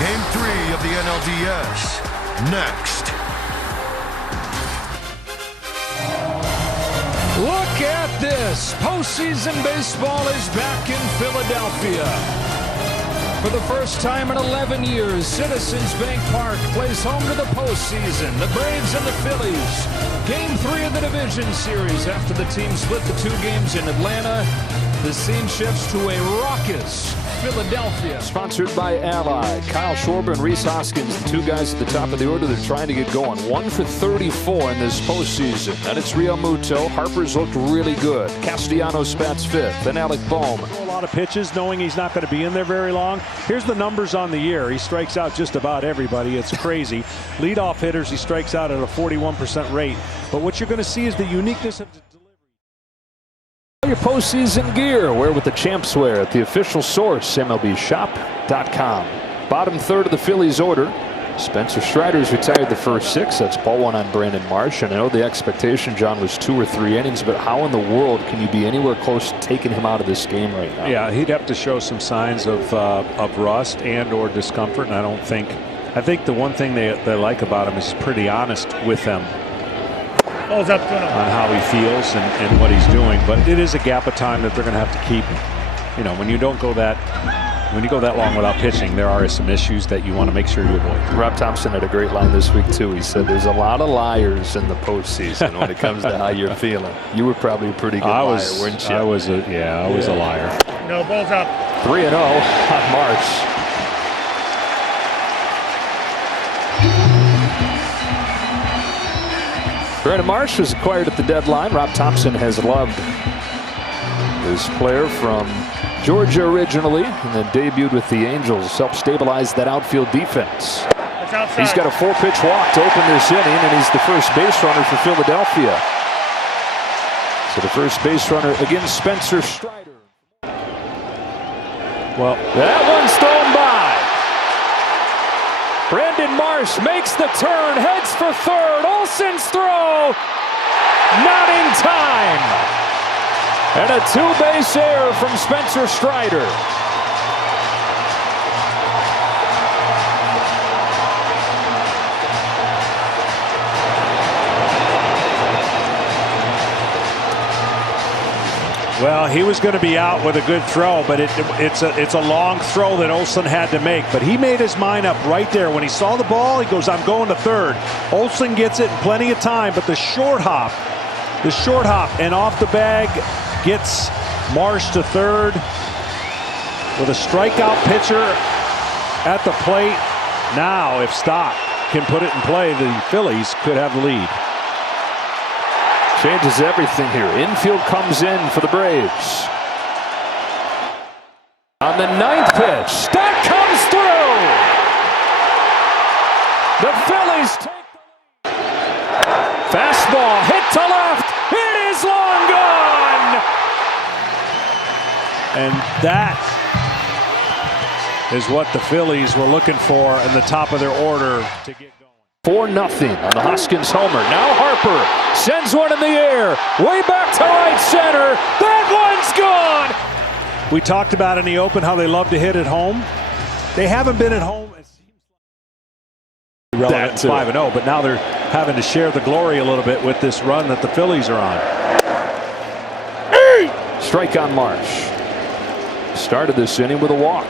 Game 3 of the NLDS. Next. Look at this. Postseason baseball is back in Philadelphia. For the first time in 11 years, Citizens Bank Park plays home to the postseason. The Braves and the Phillies. Game 3 of the division series. After the team split the 2 games in Atlanta, the scene shifts to a raucous Philadelphia. Sponsored by Ally. Kyle Schwarber and Rhys Hoskins, the 2 guys at the top of the order. They're trying to get going. 1 for 34 in this postseason. Then it's Real Muto. Harper's looked really good. Castellanos bats 5th. Then Alec Bohm. A lot of pitches, knowing he's not going to be in there very long. Here's the numbers on the year. He strikes out just about everybody. It's crazy. Leadoff hitters, he strikes out at a 41% rate. But what you're going to see is the uniqueness of the delivery. Your postseason gear. Wear with the champs wear at the official source, MLBshop.com. Bottom third of the Phillies order. Spencer Strider's retired the first 6. That's ball 1 on Brandon Marsh. And I know the expectation, John, was 2 or 3 innings, but how in the world can you be anywhere close to taking him out of this game right now? Yeah, he'd have to show some signs of rust and or discomfort. And I think the one thing they like about him is he's pretty honest with them on how he feels and what he's doing. But it is a gap of time that they're going to have to keep. You know, when you go that long without pitching, there are some issues that you want to make sure you avoid. Rob Thompson had a great line this week too. He said there's a lot of liars in the postseason when it comes to how you're feeling. You were probably a pretty good liar, weren't you? I was a liar. No, balls up. 3-0 on Marsh. Brandon Marsh was acquired at the deadline. Rob Thompson has loved this player from Georgia originally, and then debuted with the Angels. Helped stabilize that outfield defense. He's got a 4-pitch walk to open this inning, and he's the first base runner for Philadelphia. So the first base runner against Spencer Strider. Well, that one's thrown by. Brandon Marsh makes the turn, heads for third. Olsen's throw, not in time. And a 2-base error from Spencer Strider. Well, he was going to be out with a good throw, but it's a long throw that Olsen had to make. But he made his mind up right there. When he saw the ball, he goes, I'm going to third. Olsen gets it in plenty of time, but the short hop, and off the bag gets Marsh to third with a strikeout pitcher at the plate. Now, if Stock can put it in play, the Phillies could have the lead. Changes everything here. Infield comes in for the Braves. On the 9th pitch, Stock comes through. The Phillies take the lead. Fastball hit to left. It is long gone. And that is what the Phillies were looking for in the top of their order to get going. 4-0 on the Hoskins homer. Now Harper sends one in the air. Way back to right center. That one's gone. We talked about in the open how they love to hit at home. They haven't been at home. It seems like relevant 5-0, but now they're having to share the glory a little bit with this run that the Phillies are on. Strike on Marsh. Started this inning with a walk.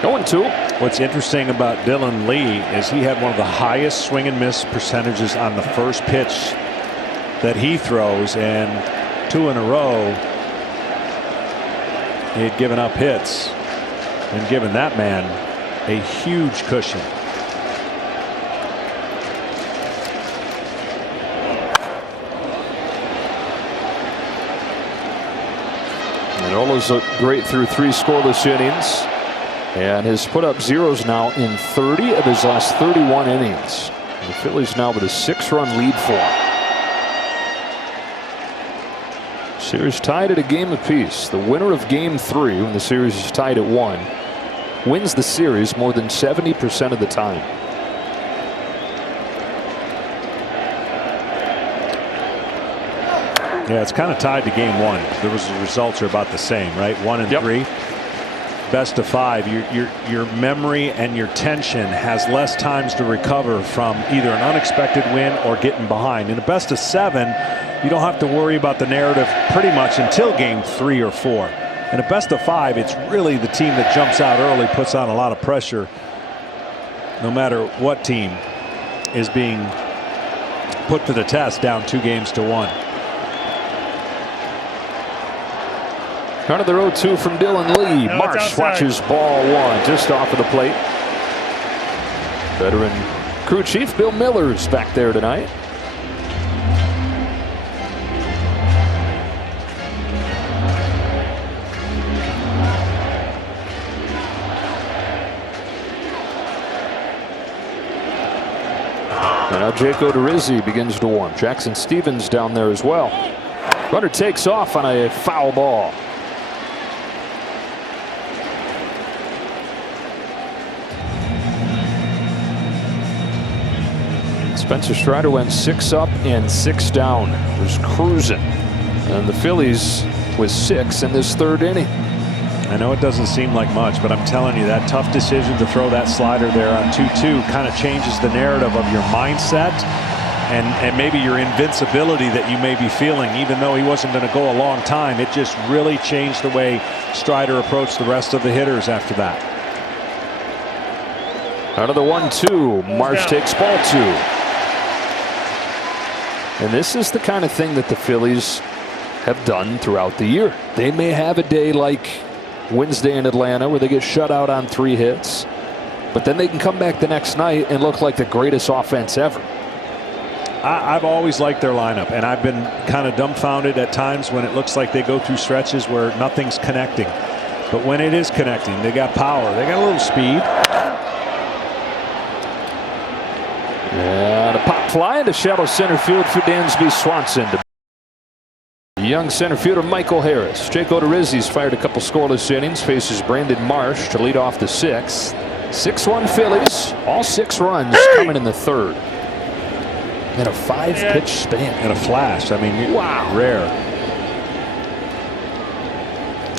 Going 2. What's interesting about Dylan Lee is he had one of the highest swing and miss percentages on the first pitch that he throws, and 2 in a row he had given up hits and given that man a huge cushion. Manola's looked great through 3 scoreless innings. And has put up zeros now in 30 of his last 31 innings. The Phillies now with a 6-run lead for him. Series tied at a game apiece. The winner of Game 3, when the series is tied at 1, wins the series more than 70% of the time. Yeah, it's kind of tied to Game 1. The results are about the same, right? 1 and 3. Best of 5. Your memory and your tension has less times to recover from either an unexpected win or getting behind. In a best of 7, you don't have to worry about the narrative pretty much until Game 3 or 4. In a best of 5, it's really the team that jumps out early, puts on a lot of pressure, no matter what team is being put to the test down 2-1. Out of the 0-2 from Dylan Lee. No, Marsh watches ball 1 just off of the plate. Veteran crew chief Bill Miller's back there tonight. And now Jake Odorizzi begins to warm. Jackson Stevens down there as well. Runner takes off on a foul ball. Spencer Strider went 6 up and 6 down. Was cruising. And the Phillies with 6 in this 3rd inning. I know it doesn't seem like much, but I'm telling you, that tough decision to throw that slider there on 2-2 kind of changes the narrative of your mindset and maybe your invincibility that you may be feeling. Even though he wasn't going to go a long time, it just really changed the way Strider approached the rest of the hitters after that. Out of the 1-2, Marsh takes ball 2. And this is the kind of thing that the Phillies have done throughout the year. They may have a day like Wednesday in Atlanta where they get shut out on 3 hits, but then they can come back the next night and look like the greatest offense ever. I've always liked their lineup, and I've been kind of dumbfounded at times when it looks like they go through stretches where nothing's connecting. But when it is connecting, they got power, they got a little speed. And a pop fly into shallow center field for Dansby Swanson. Young center fielder Michael Harris. Jake Odorizzi's fired a couple scoreless innings. Faces Brandon Marsh to lead off the 6th. 6-1 Phillies. All 6 runs coming in the 3rd. In a 5-pitch span. In a flash. I mean, wow. Rare.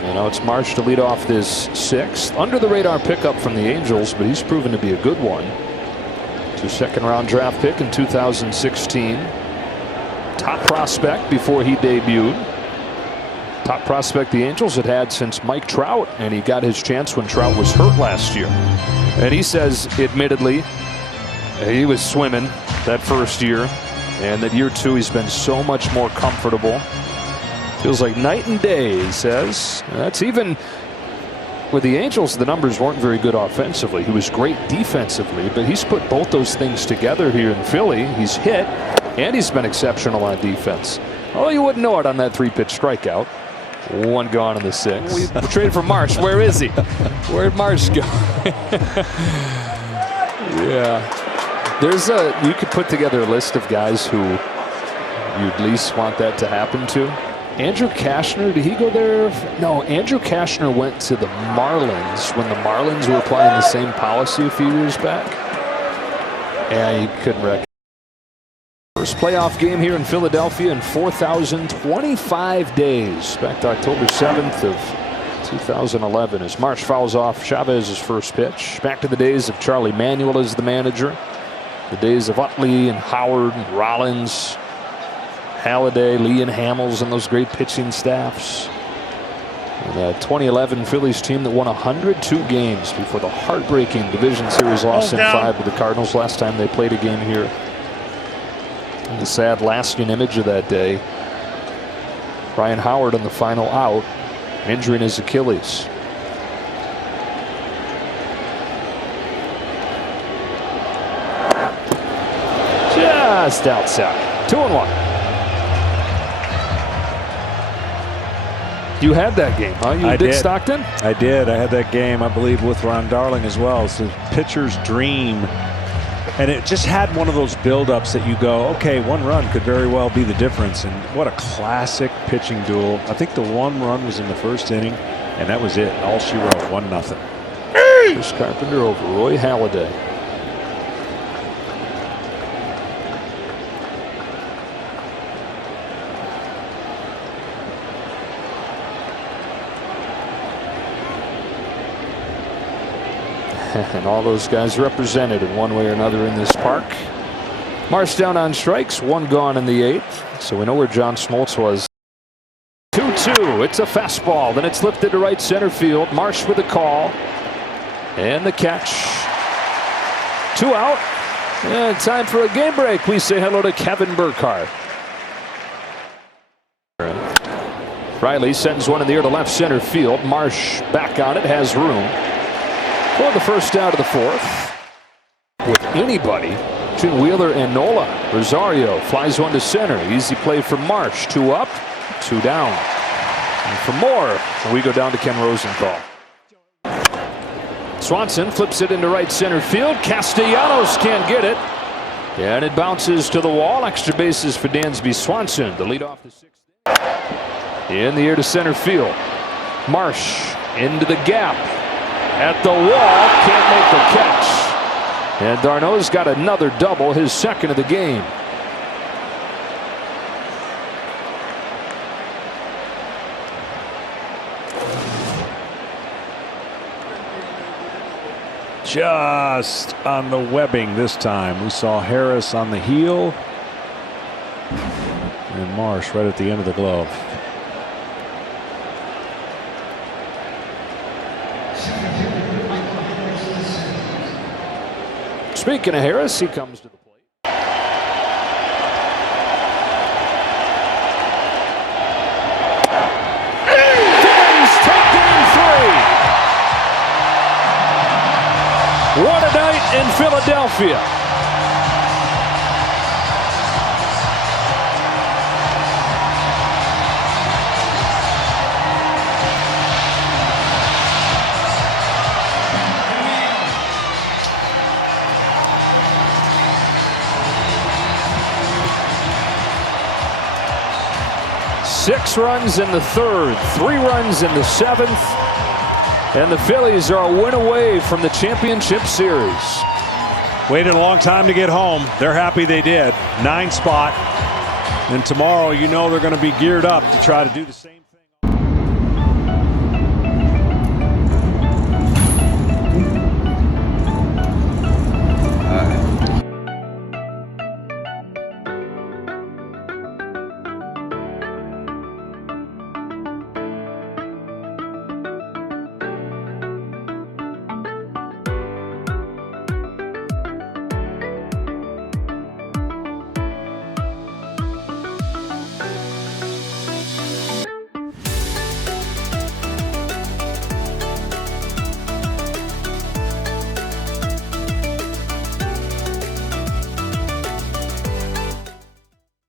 You know, it's Marsh to lead off this 6th. Under the radar pickup from the Angels, but he's proven to be a good one. To 2nd round draft pick in 2016. Top prospect before he debuted. Top prospect the Angels had since Mike Trout, and he got his chance when Trout was hurt last year. And he says, admittedly, he was swimming that first year, and that year 2 he's been so much more comfortable. Feels like night and day, he says. That's even with the Angels, the numbers weren't very good offensively. He was great defensively, but he's put both those things together here in Philly. He's hit, and he's been exceptional on defense. Although you wouldn't know it on that 3-pitch strikeout. 1 gone in the 6th. We traded for Marsh. Where is he? Where'd Marsh go? Yeah. You could put together a list of guys who you'd least want that to happen to. Andrew Kashner, did he go there? No, Andrew Kashner went to the Marlins when the Marlins were applying the same policy a few years back. Yeah, you couldn't recognize. First playoff game here in Philadelphia in 4,025 days. Back to October 7th of 2011 as Marsh fouls off Chavez's first pitch. Back to the days of Charlie Manuel as the manager. The days of Utley and Howard and Rollins, Halladay, Lee and Hamels, and those great pitching staffs. And that 2011 Phillies team that won 102 games before the heartbreaking division series loss in 5 to the Cardinals last time they played a game here. And the sad lasting image of that day, Ryan Howard on the final out, injuring his Achilles. Just outside. 2-1. You had that game, huh? You did, Stockton? I did. I had that game, I believe, with Ron Darling as well. It's a pitcher's dream And it just had one of those buildups that you go, okay, one run could very well be the difference. And what a classic pitching duel. I think the one run was in the first inning, and that was it. All she wrote, 1-0. Chris Carpenter over Roy Halladay. And all those guys represented in one way or another in this park. Marsh down on strikes, one gone in the 8th. So we know where John Smoltz was. 2-2. It's a fastball. Then it's lifted to right center field. Marsh with the call. And the catch. 2 out. And time for a game break. We say hello to Kevin Burkhardt. Riley sends one in the air to left center field. Marsh back on it, has room. For the first out of the 4th. With anybody between Wheeler and Nola. Rosario flies one to center. Easy play for Marsh. 2 up, 2 down. And for more, we go down to Ken Rosenthal. Swanson flips it into right center field. Castellanos can't get it. And it bounces to the wall. Extra bases for Dansby Swanson. The lead off the 6th. In the air to center field. Marsh into the gap. At the wall, can't make the catch. And d'Arnaud's got another double, his second of the game. Just on the webbing this time. We saw Harris on the heel. And Marsh right at the end of the glove. Speaking of Harris, he comes to the plate. Phillies take game 3. What a night in Philadelphia. Six runs in the 3rd, 3 runs in the 7th, and the Phillies are a win away from the championship series. Waited a long time to get home. They're happy they did. 9 spot. And tomorrow, you know they're going to be geared up to try to do the same.